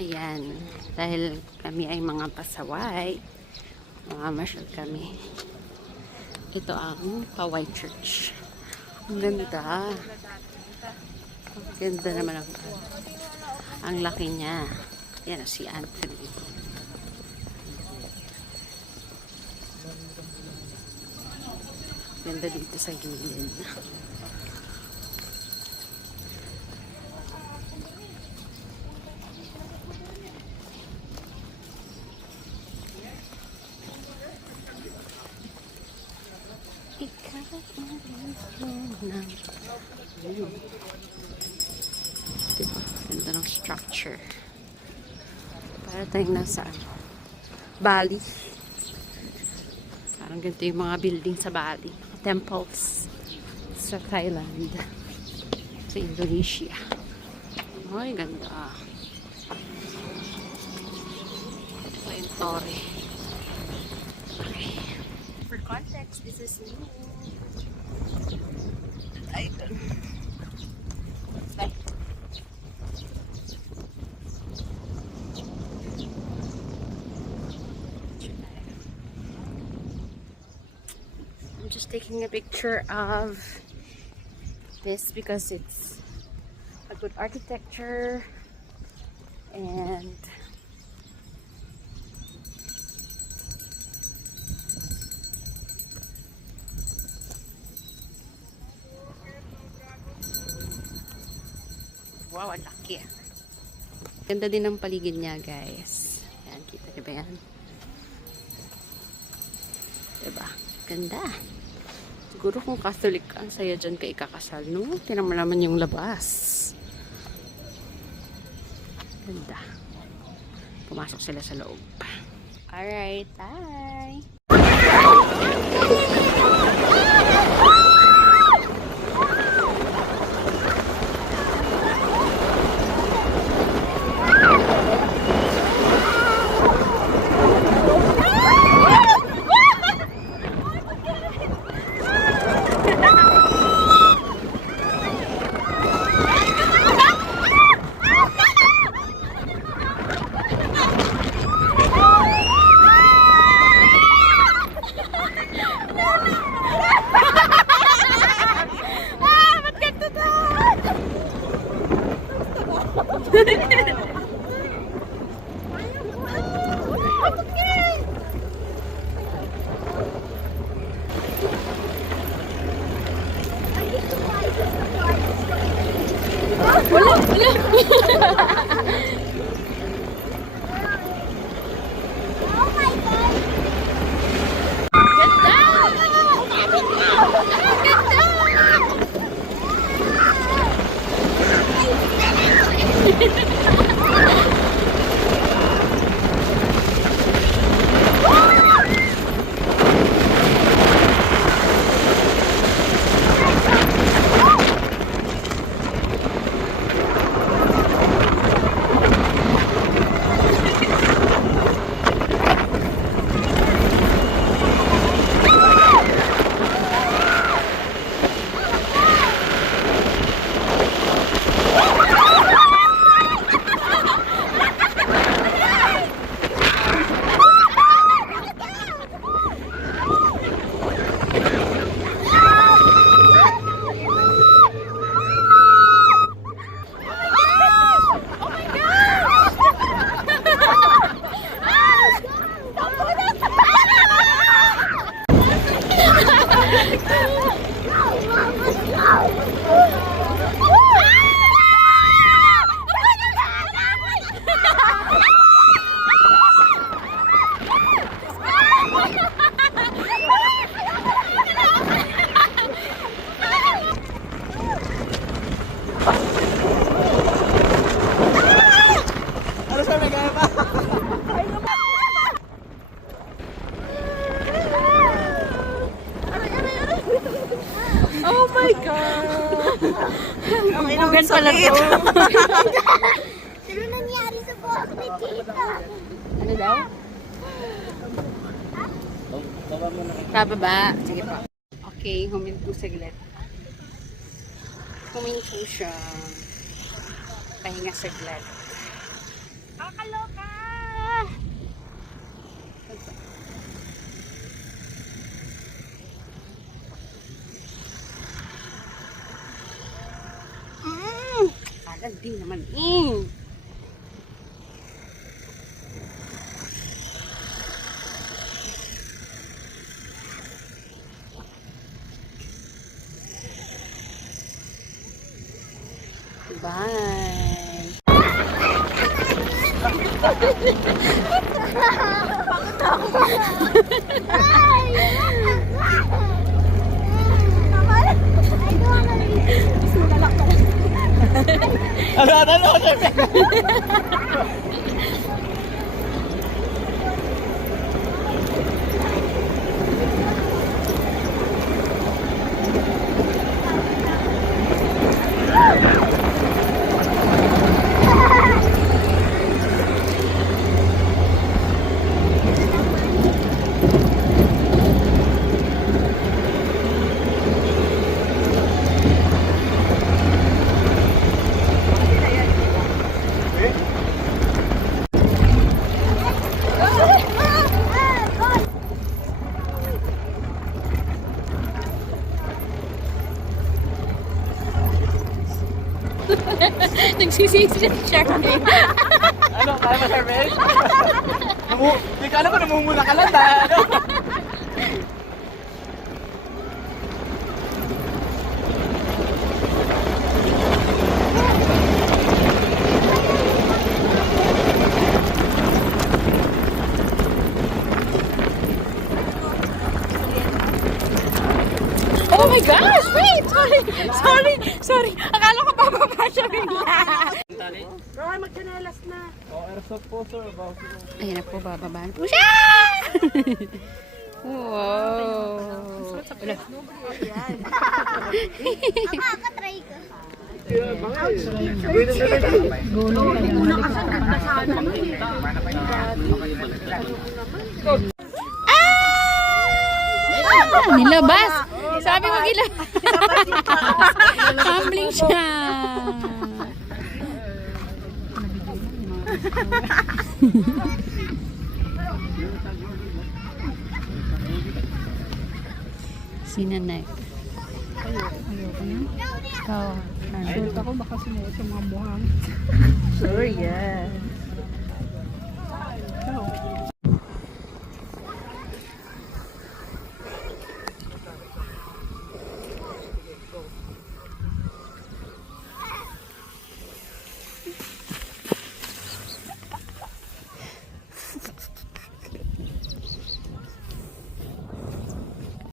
Ayan, dahil kami ay mga pasaway, mamamasyal kami. Ito ang Paway Church. Ang ganda. Ang ganda naman ang laki niya. Yan si Anthony. Ganda dito sa gilid. Diba? Ganda ng structure. Para tayong nasa Bali. Parang ganito yung mga building sa Bali. Temples sa Thailand. Sa Indonesia. Ay, ganda. Ito pa yung Torre. Okay. For context, this is me. Idol. I'm just taking a picture of this because it's a good architecture and wow, ang laki. Ganda din ang paligid niya, guys. Yan, kita niyo ba yan? Diba? Ganda. Siguro kung Catholic ka, ang saya dyan ka ikakasal, no? Tinan mo naman yung labas. Ganda. Pumasok sila sa loob. Alright, bye! Oh my God! Ang bugan pala to. Ano nangyari sa buhok ni Tita? Ano daw? Pababa. Sige pa. Okay, huminto saglit. Huminto siya. Pahinga saglit. Building naman. Bye. Nagsisisi si Charmaine. Ano, kaya ba, Charmaine? Hindi ka alam ko, namumula ka lang na. Ano? Oh my gosh! Wait! Sorry! Akala ko bababa siya bigla. Roy, magkanelas na. Oh, airsoft po, sir. Ayan na po, bababa na po siya! Wow! Wala. Nakakatry ko. Nilabas! Sabi mo gila. Humbling siya. Sinanek. Ayoko na. Ikaw. Sulit ako baka sumuot sa mga buhang. Sure, yes. Ikaw.